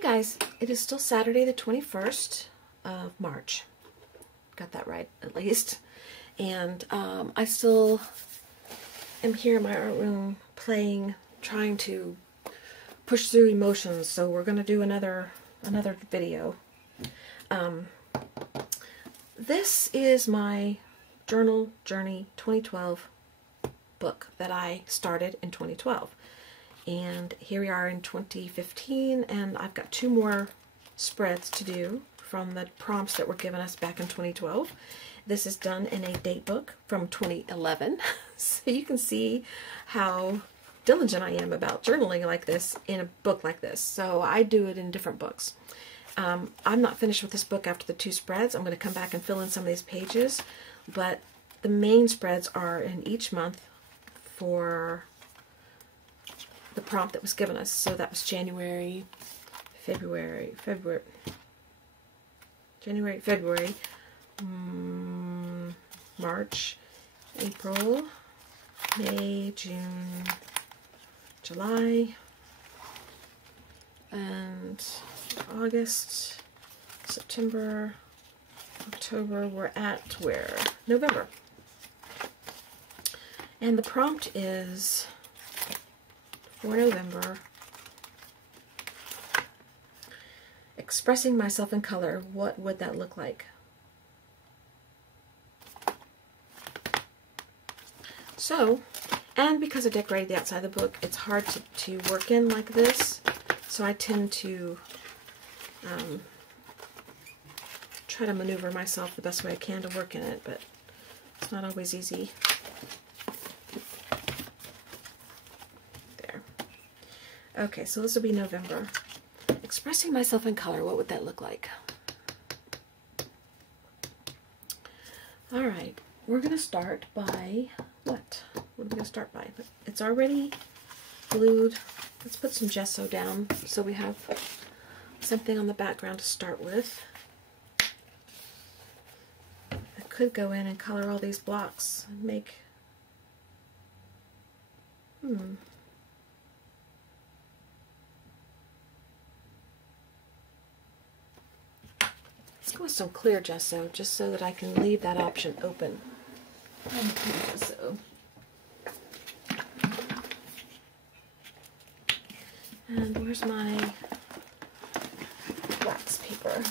guys, it is still Saturday the 21st of March. Got that right, at least. And I still am here in my art room playing, trying to push through emotions. So we're going to do another video. This is my Journal Journey 2012 book that I started in 2012. And here we are in 2015, and I've got 2 more spreads to do from the prompts that were given us back in 2012. This is done in a date book from 2011, so you can see how diligent I am about journaling like this in a book like this. So I do it in different books. I'm not finished with this book after the 2 spreads. I'm going to come back and fill in some of these pages, but the main spreads are in each month for the prompt that was given us. So that was January, February, March, April, May, June, July, and August, September, October. We're at where? November. And the prompt is for November, expressing myself in color. What would that look like? So, and because I decorated the outside of the book, it's hard to work in like this. So I tend to try to maneuver myself the best way I can to work in it, but it's not always easy. There. Okay, so this will be November. Expressing myself in color, what would that look like? Alright, we're going to start by what? What are we going to start by? It's already glued. Let's put some gesso down so we have something on the background to start with. I could go in and color all these blocks and make... Let's go with some clear gesso, just so that I can leave that option open. And clear gesso. And where's my wax paper?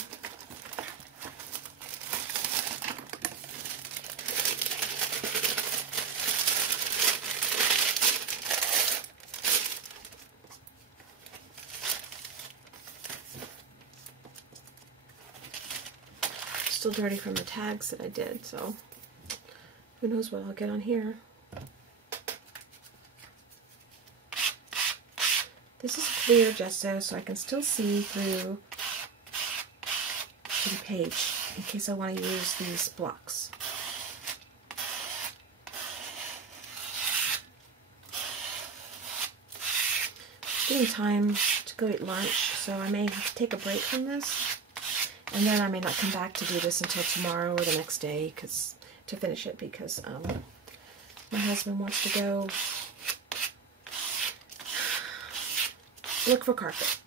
Still dirty from the tags that I did, so who knows what I'll get on here. This is clear gesso, so I can still see through to the page in case I want to use these blocks. It's getting time to go eat lunch, so I may have to take a break from this, and then I may not come back to do this until tomorrow or the next day to finish it, because my husband wants to go look for carpet.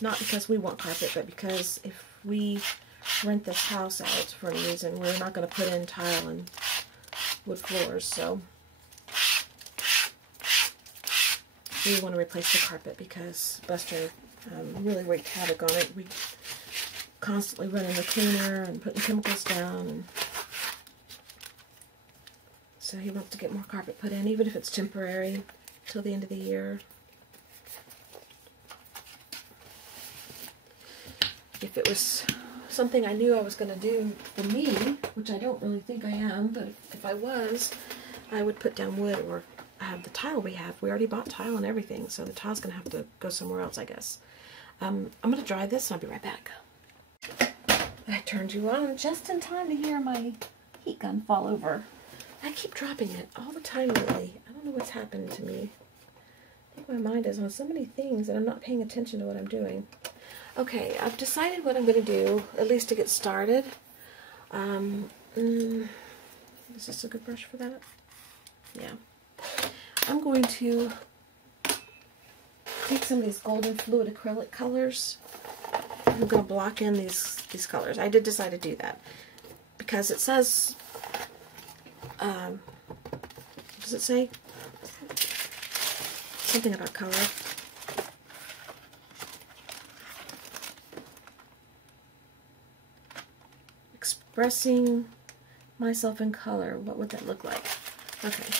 Not because we want carpet, but because if we rent this house out for any reason, we're not going to put in tile and wood floors, so we want to replace the carpet because Buster really wreaked havoc on it. We constantly running the cleaner and putting chemicals down, and so he wants to get more carpet put in, even if it's temporary till the end of the year. If it was something I knew I was going to do for me, which I don't really think I am, but if I was, I would put down wood, or the tile we have. We already bought tile and everything, so the tile's going to have to go somewhere else, I guess. I'm going to dry this and I'll be right back. I turned you on just in time to hear my heat gun fall over. I keep dropping it all the time lately. I don't know what's happened to me. I think my mind is on so many things that I'm not paying attention to what I'm doing. Okay, I've decided what I'm going to do, at least to get started. Is this a good brush for that? Yeah. I'm going to take some of these golden fluid acrylic colors. I'm going to block in these colors. I did decide to do that because it says, what does it say? Something about color. Expressing myself in color. What would that look like? Okay.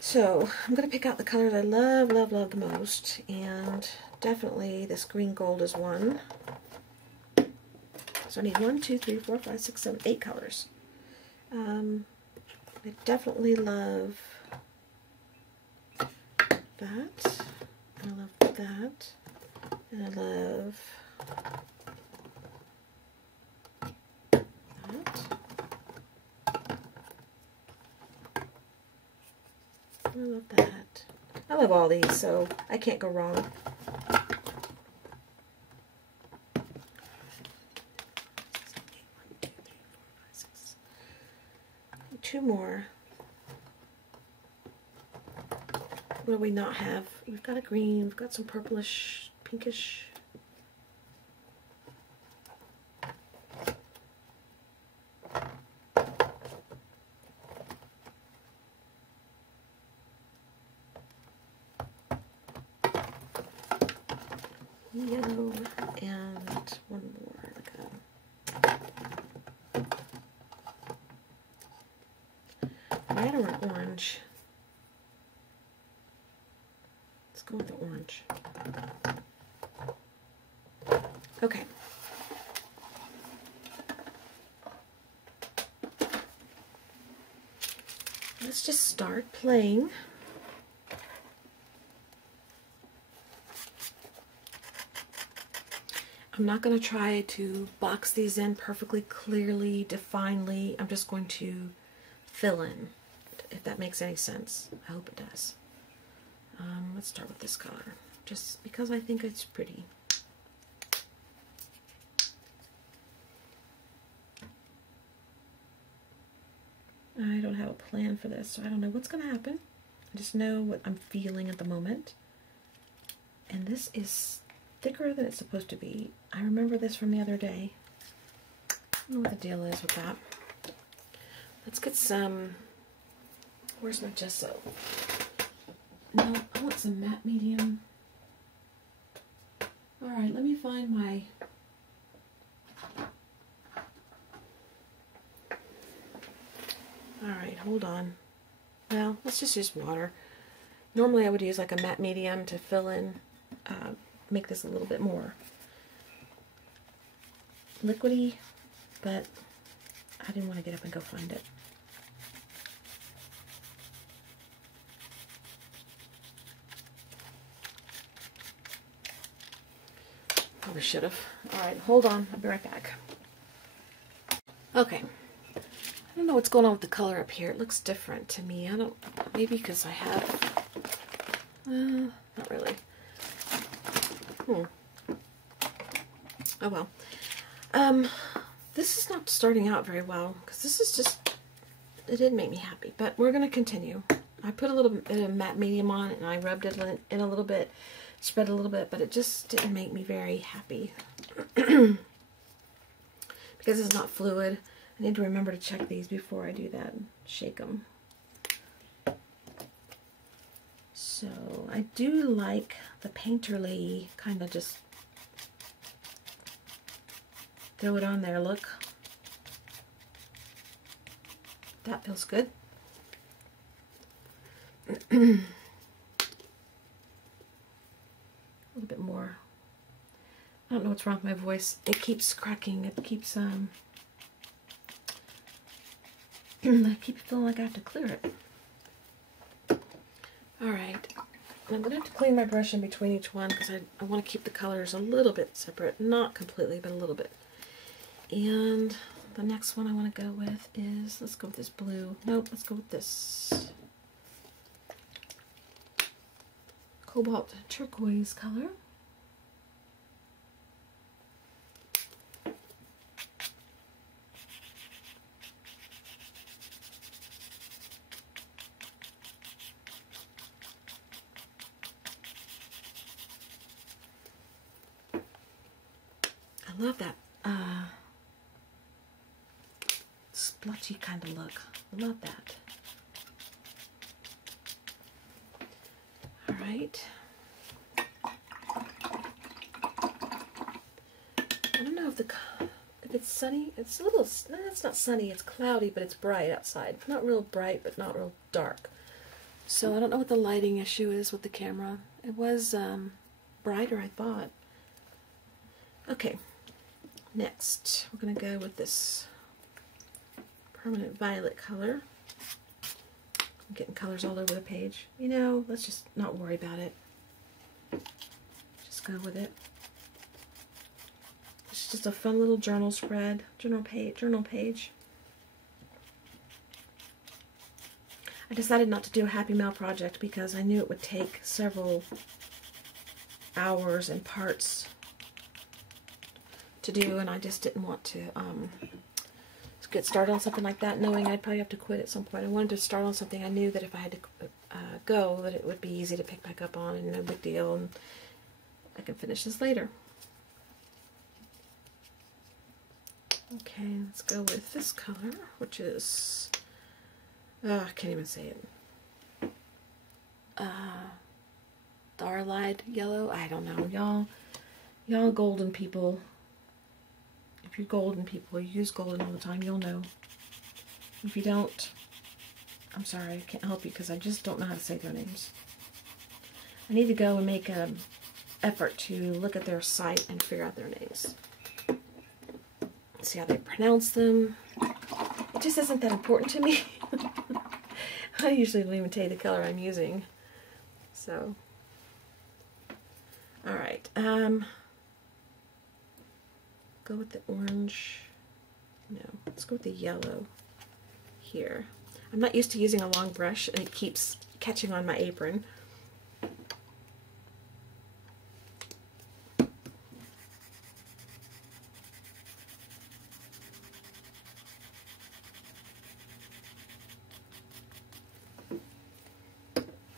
So I'm going to pick out the colors I love, love, love the most. And definitely this green gold is one. So I need 1, 2, 3, 4, 5, 6, 7, 8 colors. I definitely love that. I love that. And I love that. I love that. I love all these, so I can't go wrong. 2 more. What do we not have? We've got a green, we've got some purplish, pinkish. Yellow, and one more, like a red or an orange. Let's go with the orange. Okay. Let's just start playing. I'm not going to try to box these in perfectly clearly, definedly. I'm just going to fill in, if that makes any sense. I hope it does. Let's start with this color, just because I think it's pretty. I don't have a plan for this, so I don't know what's going to happen. I just know what I'm feeling at the moment. And this is thicker than it's supposed to be. I remember this from the other day. I don't know what the deal is with that. Let's get some, where's my gesso? No, I want some matte medium. Alright, let me find my, alright, hold on. Well, let's just use water. Normally I would use like a matte medium to fill in, make this a little bit more liquidy, but I didn't want to get up and go find it. Probably should have. Alright, hold on. I'll be right back. Okay. I don't know what's going on with the color up here. It looks different to me. I don't, maybe because I have, not really. Oh well. This is not starting out very well, because this is just, it didn't make me happy, but we're going to continue. I put a little bit of matte medium on it, and I rubbed it in a little bit, spread a little bit, but it just didn't make me very happy. Because it's not fluid. I need to remember to check these before I do that. Shake them. So I do like the painterly kind of just throw it on there look. That feels good. A little bit more. I don't know what's wrong with my voice. It keeps cracking. It keeps I keep feeling like I have to clear it. Alright. I'm going to have to clean my brush in between each one because I want to keep the colors a little bit separate. Not completely, but a little bit. And the next one I want to go with is, let's go with this blue. Nope, let's go with this cobalt turquoise color. I love that splotchy kind of look. I love that. All right. I don't know if it's sunny. It's a little, no, it's not sunny, it's cloudy, but it's bright outside. Not real bright, but not real dark. So I don't know what the lighting issue is with the camera. It was brighter, I thought. Okay, next we're going to go with this permanent violet color. I'm getting colors all over the page. You know, let's just not worry about it. Just go with it. It's just a fun little journal spread, journal page. I decided not to do a Happy Mail project because I knew it would take several hours and parts to do, and I just didn't want to get started on something like that, knowing I'd probably have to quit at some point. I wanted to start on something I knew that if I had to go, that it would be easy to pick back up on and no big deal, and I can finish this later. Okay, let's go with this color, which is, I can't even say it. Starlight yellow? I don't know. Y'all golden people. If you're golden people, you use golden all the time, you'll know. If you don't, I'm sorry, I can't help you because I just don't know how to say their names. I need to go and make an effort to look at their site and figure out their names. See how they pronounce them. It just isn't that important to me. I usually don't even tell you the color I'm using. So, alright. Go with the orange. No, let's go with the yellow here. I'm not used to using a long brush and it keeps catching on my apron.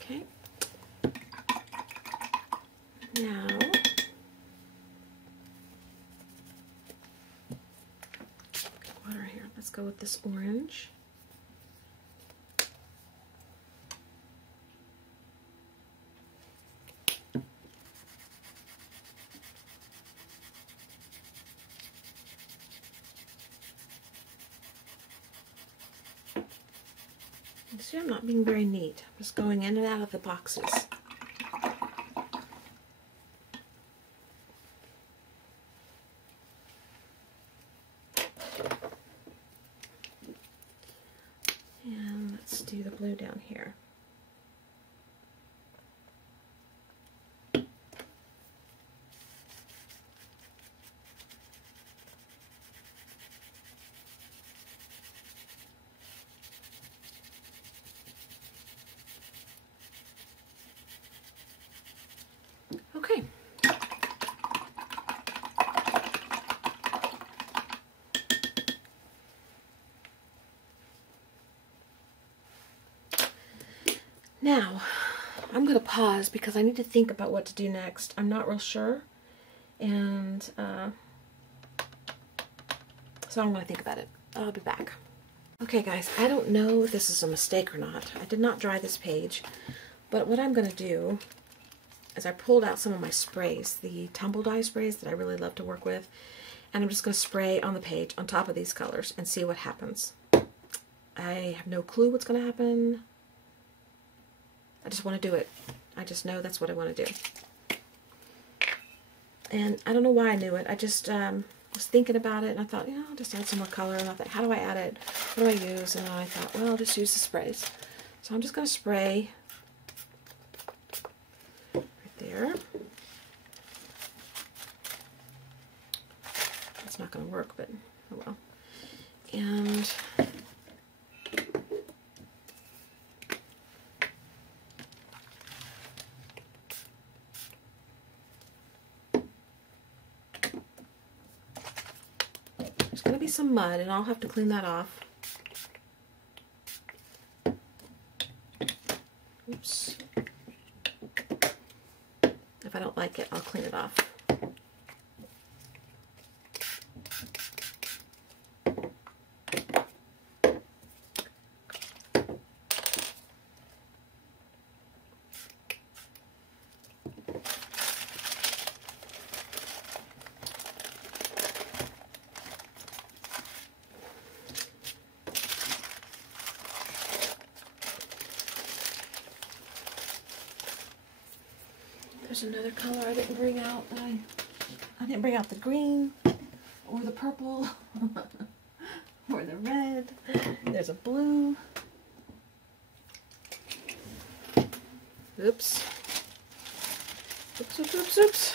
Okay. Now, water here. Let's go with this orange. See, I'm not being very neat. I'm just going in and out of the boxes. And let's do the blue down here. Okay. Now, I'm going to pause because I need to think about what to do next. I'm not real sure, and so I'm going to think about it. I'll be back. Okay guys, I don't know if this is a mistake or not. I did not dry this page, but what I'm going to do is I pulled out some of my sprays, the tumble dye sprays that I really love to work with, and I'm just going to spray on the page on top of these colors and see what happens. I have no clue what's going to happen. I just want to do it. I just know that's what I want to do. And I don't know why I knew it. I just was thinking about it, and I thought, I'll just add some more color. And I thought, how do I add it? What do I use? And I thought, well, I'll just use the sprays. So I'm just going to spray right there. It's not going to work, but oh well. And there's going to be some mud, and I'll have to clean that off. Oops. If I don't like it, I'll clean it off. There's another color I didn't bring out. I didn't bring out the green or the purple or the red. There's a blue. Oops. Oops, oops, oops, oops.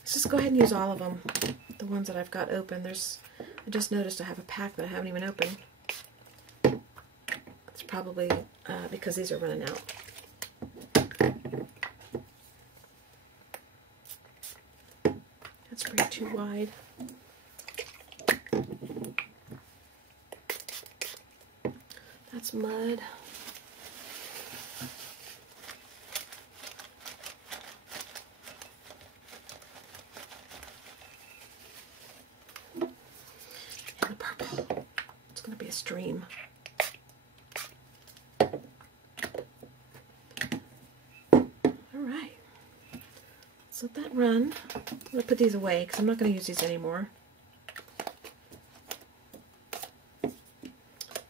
Let's just go ahead and use all of them. The ones that I've got open. I just noticed I have a pack that I haven't even opened. It's probably because these are running out. That's pretty too wide. That's mud. And the purple. It's going to be a stream. Alright. Let's let that run. I'm going to put these away because I'm not going to use these anymore.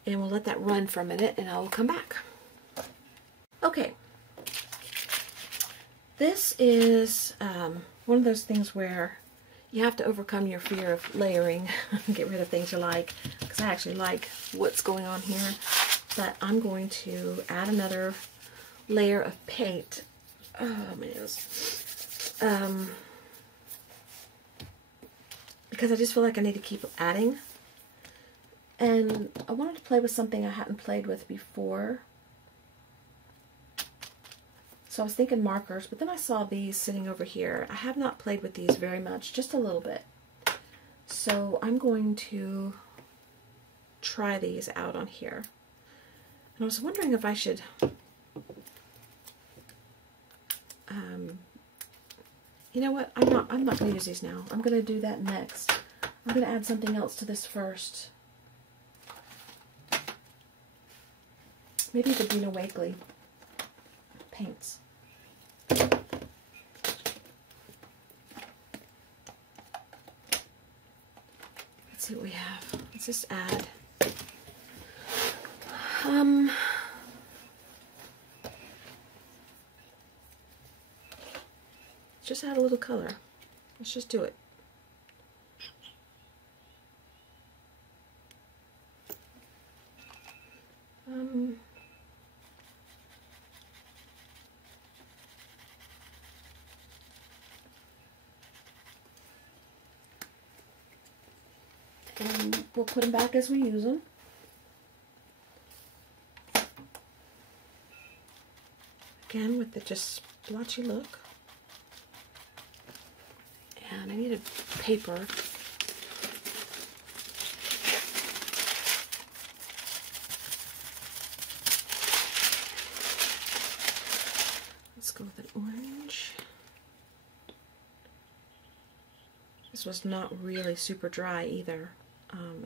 And we'll let that run for a minute and I will come back. Okay. This is one of those things where you have to overcome your fear of layering and get rid of things you like, because I actually like what's going on here. But I'm going to add another layer of paint. Oh my nose. Because I just feel like I need to keep adding. And I wanted to play with something I hadn't played with before. So I was thinking markers, but then I saw these sitting over here. I have not played with these very much, just a little bit. So I'm going to try these out on here. And I was wondering if I should you know what? I'm not going to use these now. I'm going to do that next. I'm going to add something else to this first. Maybe the Dina Wakley paints. Let's see what we have. Let's just add. Just add a little color. Let's just do it. And we'll put them back as we use them. Again, with the just splotchy look. And I need a paper. Let's go with an orange. This was not really super dry either.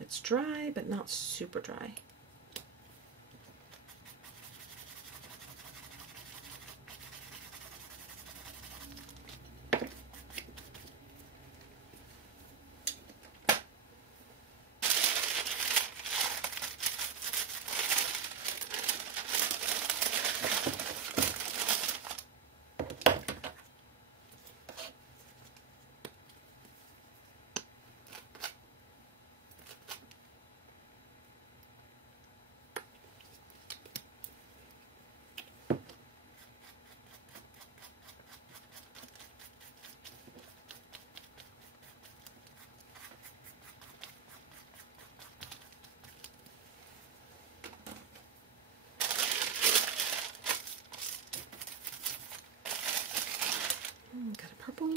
It's dry, but not super dry. Got a purple.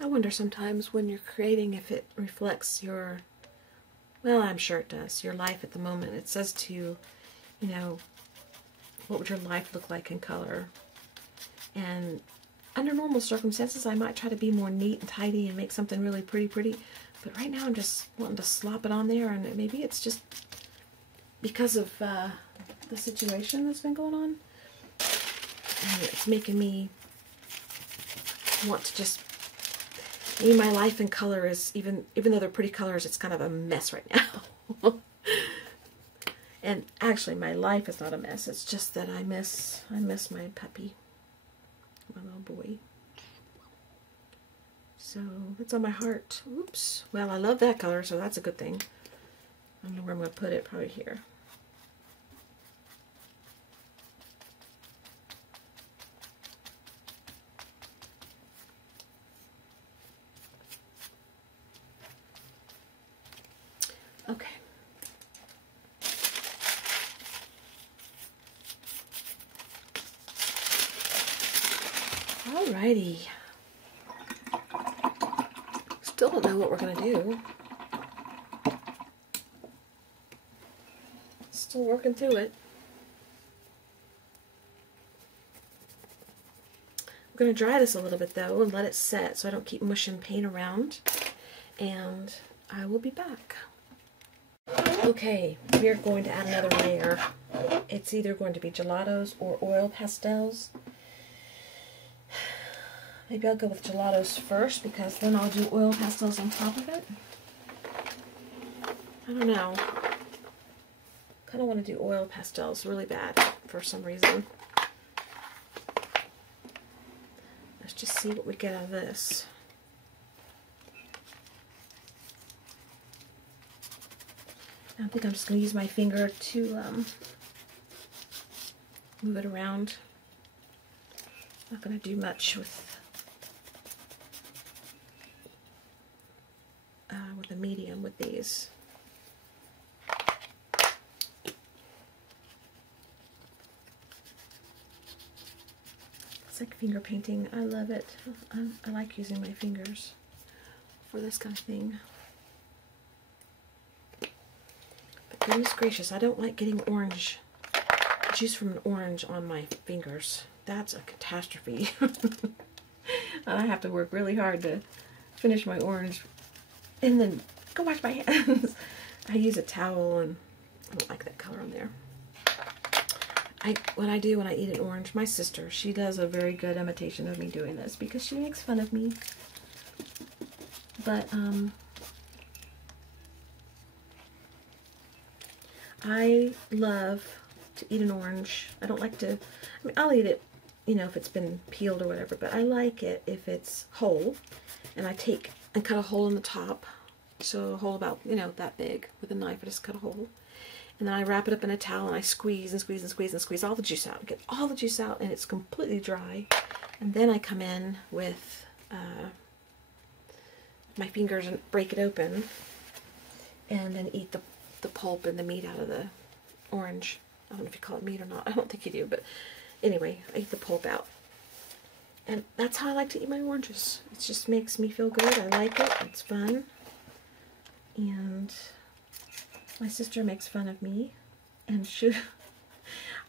I wonder sometimes when you're creating if it reflects your Well, I'm sure it does. Your life at the moment. It says to, you know, what would your life look like in color? And under normal circumstances, I might try to be more neat and tidy and make something really pretty. But right now, I'm just wanting to slop it on there, and maybe it's just because of the situation that's been going on. And it's making me want to just... Maybe my life in color is, even though they're pretty colors, it's kind of a mess right now. And actually, my life is not a mess. It's just that I miss my puppy, my little boy. So that's on my heart. Oops. Well, I love that color, so that's a good thing. I don't know where I'm going to put it. Probably here. Okay. Alrighty. Still don't know what we're going to do. Still working through it. I'm going to dry this a little bit though and let it set so I don't keep mushing paint around. And I will be back. Okay, we're going to add another layer. It's either going to be gelatos or oil pastels. Maybe I'll go with gelatos first because then I'll do oil pastels on top of it. I don't know. Kind of want to do oil pastels really bad for some reason. Let's just see what we get out of this. I think I'm just going to use my finger to move it around. Not going to do much with a medium with these. It's like finger painting. I love it. I like using my fingers for this kind of thing. But goodness gracious, I don't like getting orange, juice from an orange on my fingers. That's a catastrophe. I have to work really hard to finish my orange and then go wash my hands. I use a towel and I don't like that color on there. What I do when I eat an orange, my sister, she does a very good imitation of me doing this because she makes fun of me. But I love to eat an orange. I don't like to, I mean, I'll eat it, you know, if it's been peeled or whatever, but I like it if it's whole. And I take and cut a hole in the top. So a hole about, you know, that big. With a knife, I just cut a hole. And then I wrap it up in a towel and I squeeze and squeeze and squeeze and squeeze all the juice out. Get all the juice out and it's completely dry. And then I come in with my fingers and break it open. And then eat the pulp and the meat out of the orange. I don't know if you call it meat or not. I don't think you do. But anyway, I eat the pulp out. And that's how I like to eat my oranges. It just makes me feel good. I like it. It's fun. And my sister makes fun of me. And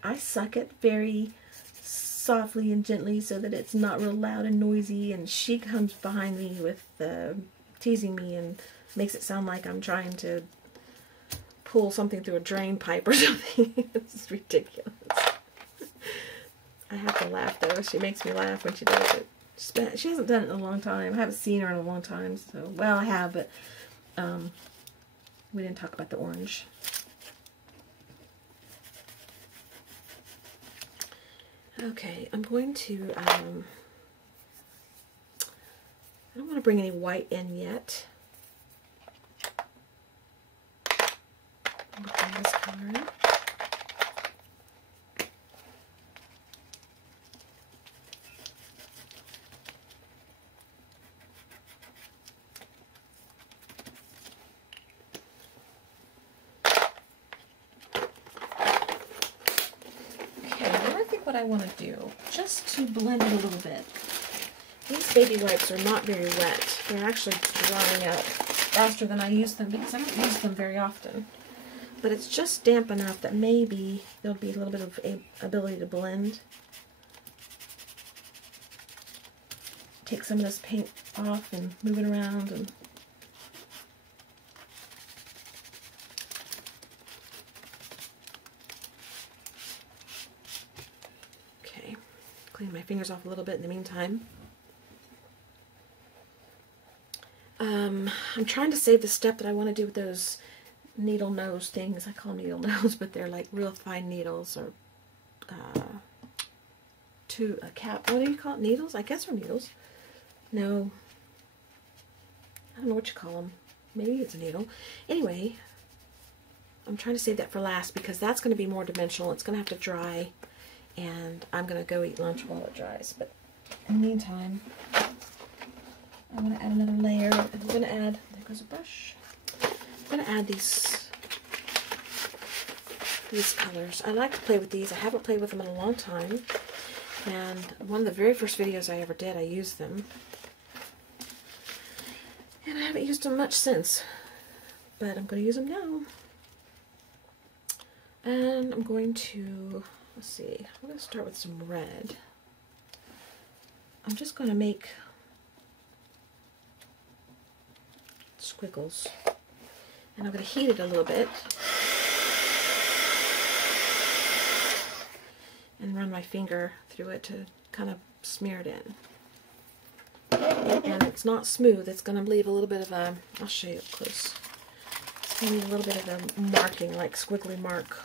I suck it very softly and gently so that it's not real loud and noisy. And she comes behind me with teasing me and makes it sound like I'm trying to pull something through a drain pipe or something. It's ridiculous. I have to laugh though. She makes me laugh when she does it. She hasn't done it in a long time. I haven't seen her in a long time. So, well, I have, but we didn't talk about the orange. Okay, I'm going to, I don't want to bring any white in yet. I'm going to bring this color in. What I want to do, just to blend it a little bit. These baby wipes are not very wet. They're actually drying out faster than I use them because I don't use them very often. But it's just damp enough that maybe there'll be a little bit of ability to blend. Take some of this paint off and move it around. And okay, clean my fingers off a little bit in the meantime. I'm trying to save the step that I want to do with those needle nose things. I call them needle nose, but they're like real fine needles, or to a cap. What do you call it? Needles? I guess they're needles. No, I don't know what you call them. Maybe it's a needle. Anyway, I'm trying to save that for last because that's going to be more dimensional. It's going to have to dry, and I'm going to go eat lunch while it dries. But in the meantime, I'm going to add another layer. I'm going to add, there goes a brush. I'm going to add these colors. I like to play with these. I haven't played with them in a long time. And one of the very first videos I ever did, I used them. And I haven't used them much since. But I'm going to use them now. And I'm going to, let's see, I'm going to start with some red. I'm just going to make squiggles. And I'm going to heat it a little bit. And run my finger through it to kind of smear it in. And it's not smooth. It's going to leave a little bit of a, I'll show you up close. It's going to leave a little bit of a marking, like squiggly mark.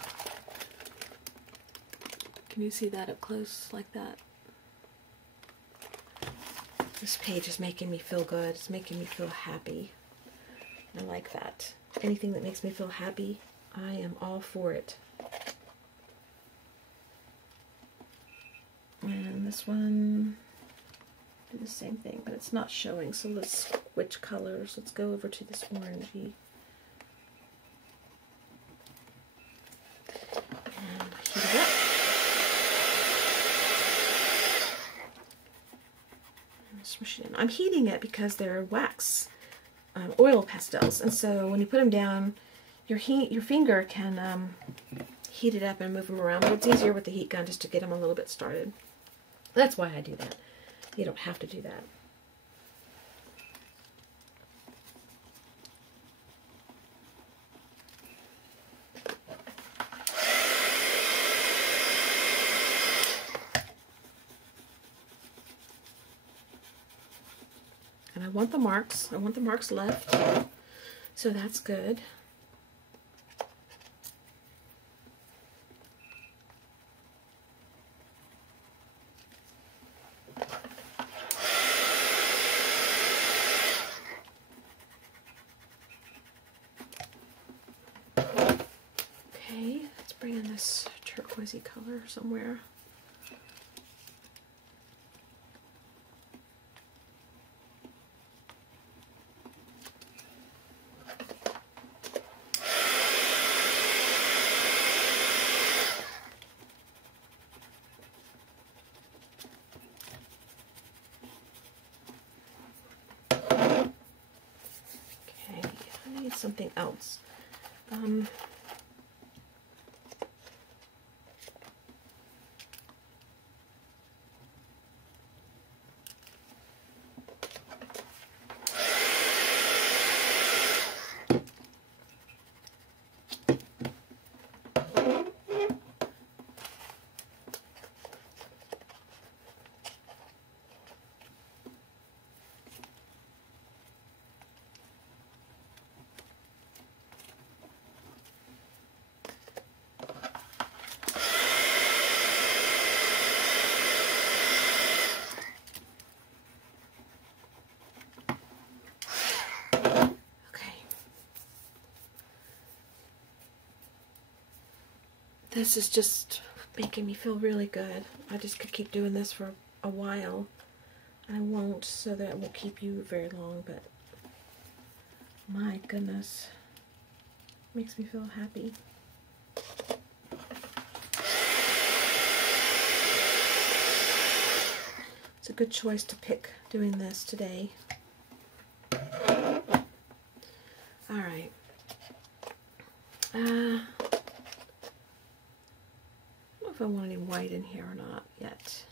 Can you see that up close, like that? This page is making me feel good. It's making me feel happy. I like that. Anything that makes me feel happy, I am all for it. And this one, do the same thing, but it's not showing, so let's switch colors. Let's go over to this orangey. And heat it up. And smush it in. I'm heating it because they're wax oil pastels, and so when you put them down, your finger can heat it up and move them around, but it's easier with the heat gun just to get them a little bit started. That's why I do that. You don't have to do that. And I want the marks. I want the marks left. So that's good. Okay, let's bring in this turquoisey color somewhere. Something else. This is just making me feel really good. I just could keep doing this for a while. I won't, so that it won't keep you very long, but my goodness, makes me feel happy. It's a good choice to pick doing this today. if I want any white in here or not yet.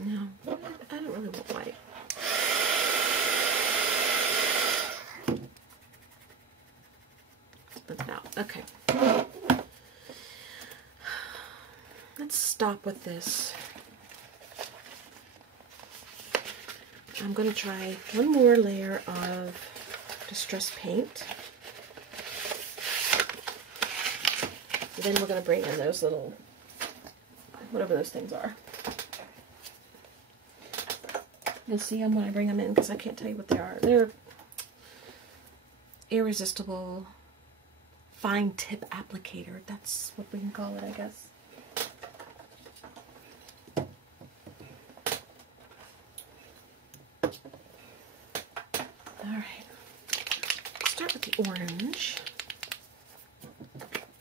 No, I don't really want white. Split it out. Okay. Let's stop with this. I'm going to try one more layer of distress paint. Then we're going to bring in those little, whatever those things are. You'll see them when I bring them in because I can't tell you what they are. They're irresistible fine tip applicator. That's what we can call it, I guess. Alright, start with the orange.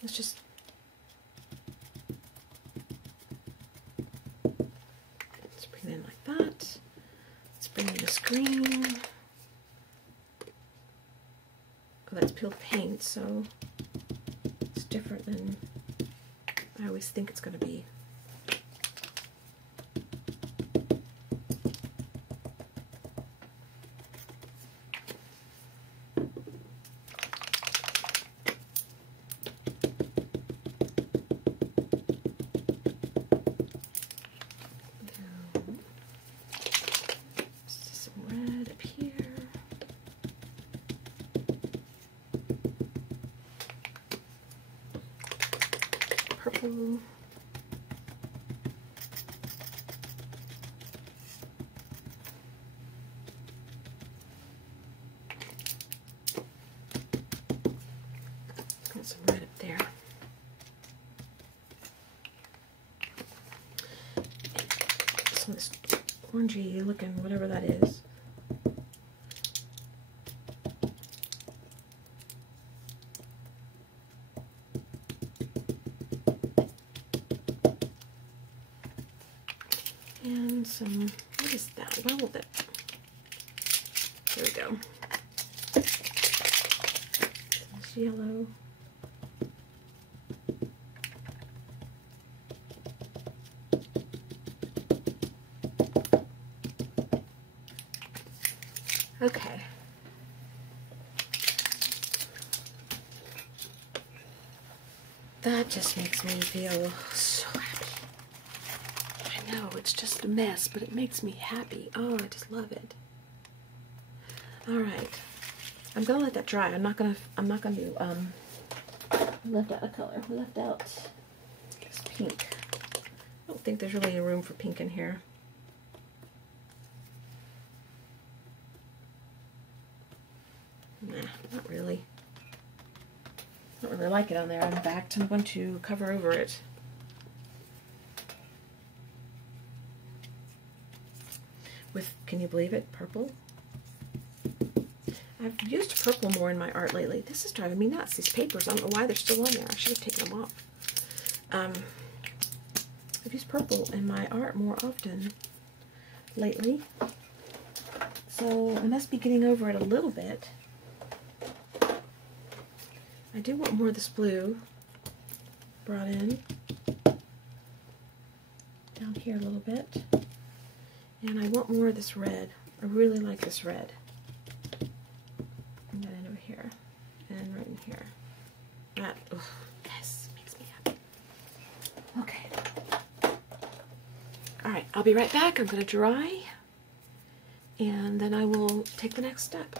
Let's just bring it in like that. Let's bring in this green. Oh, that's peeled paint, so it's different than I always think it's going to be. Purple. Got some red up there. Some of this orangey looking, whatever that is. And some, what is that? Why won't that? There we go. This yellow. Okay. That just makes me feel so happy. I know, it's just a mess, but it makes me happy. Oh, I just love it. Alright. I'm gonna let that dry. I'm not gonna do, we left out a color. We left out this pink. I don't think there's really any room for pink in here. Nah, not really. I don't really like it on there. In fact, I'm going to cover over it. With, can you believe it, purple? I've used purple more in my art lately. This is driving me nuts. These papers, I don't know why they're still on there. I should have taken them off. I've used purple in my art more often lately. So I must be getting over it a little bit. I do want more of this blue brought in. Down here a little bit. And I want more of this red. I really like this red. Bring that in over here. And right in here. That, yes, makes me happy. Okay. Alright, I'll be right back. I'm going to dry. And then I will take the next step.